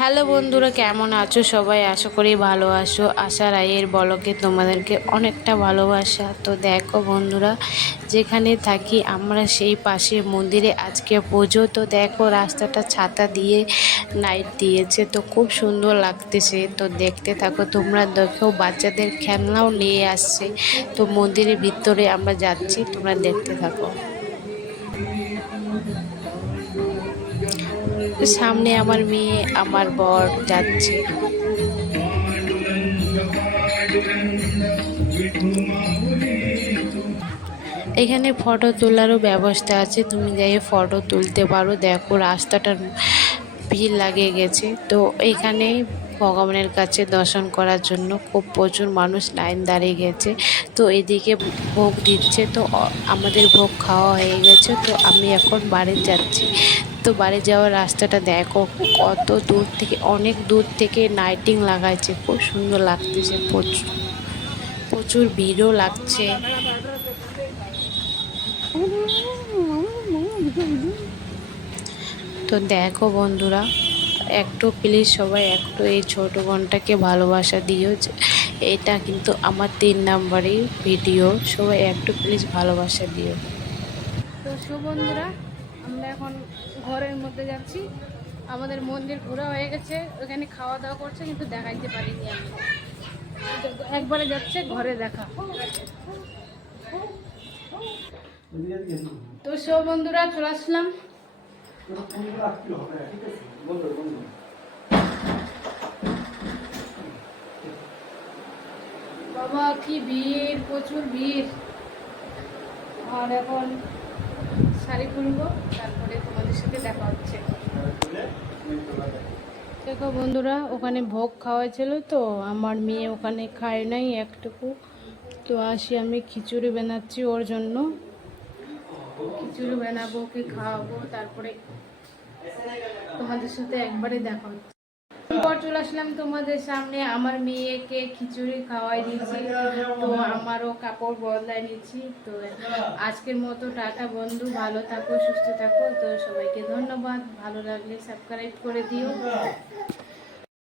Hello বন্ধুরা, কেমন আছো সবাই? আশা করি ভালো আছো। আশা রায়ের ব্লগে তোমাদেরকে অনেকটা ভালোবাসা। তো দেখো বন্ধুরা, যেখানে থাকি আমরা সেই পাশে মন্দিরে আজকে পুজো। তো দেখো রাস্তাটা ছাতা দিয়ে লাইট দিয়েছে, তো খুব সুন্দর লাগতেছে। তো দেখতে থাকো তোমরা। দেখো বাচ্চাদের খেলনাও নিয়ে আসছে। তো মন্দিরের ভিতরে আমরা যাচ্ছি, তোমরা দেখতে থাকো। সামনে আমার মেয়ে, আমার বর যাচ্ছে। এখানে ফটো তোলারও ব্যবস্থা আছে, তুমি যাই ফটো তুলতে পারো। দেখো রাস্তাটার ভিড় লাগিয়ে গেছে। তো এইখানে ভগবানের কাছে দর্শন করার জন্য খুব প্রচুর মানুষ লাইন দাঁড়িয়ে গেছে। তো এদিকে ভোগ দিচ্ছে। তো আমাদের ভোগ খাওয়া হয়ে গেছে। তো আমি এখন বাড়ি যাচ্ছি। তো বাড়ি যাওয়ার রাস্তাটা দেখো, কত দূর থেকে, অনেক দূর থেকে লাইটিং লাগাইছে, খুব সুন্দর লাগতেছে। প্রচুর প্রচুর ভিড়ও লাগছে। তো দেখো বন্ধুরা, একটু প্লিজ সবাই একটু এই ছোট বোনটাকে ভালোবাসা দিও। এটা কিন্তু আমার 3 নম্বরই ভিডিও। সবাই একটু প্লিজ ভালোবাসা দিও। তো বন্ধুরা, আমরা এখন ঘরের মধ্যে যাচ্ছি। আমাদের মন্দির ঘোরা হয়ে গেছে, ওখানে খাওয়া দাওয়া করছে, কিন্তু দেখাইতে পারিনি আমি। একবারে যাচ্ছে ঘরে দেখা। তো বন্ধুরা, চলে আসলাম। বাবা কি ভিড়, প্রচুর ভিড়। আর এখন শাড়ি খুলবো, তারপরে তোমাদের সাথে দেখা হচ্ছে। দেখো বন্ধুরা, ওখানে ভোগ খাওয়াইছিল, তো আমার মেয়ে ওখানে খায় নাই একটুকু। তো আসি, আমি খিচুড়ি বানাচ্ছি ওর জন্য। খিচুড়ি বানাবো, ওকে খাওয়াবো, তারপরে তোমাদের সাথে একবারে দেখা হচ্ছে। পর চলে আসলাম তোমাদের সামনে। আমার মেয়েকে খিচুড়ি খাওয়াই দিয়েছি, তো আমারও কাপড় বদলাই নিচ্ছি। তো আজকের মতো টাটা বন্ধু, ভালো থাকো, সুস্থ থাকো। তো সবাইকে ধন্যবাদ। ভালো লাগলে সাবস্ক্রাইব করে দিও।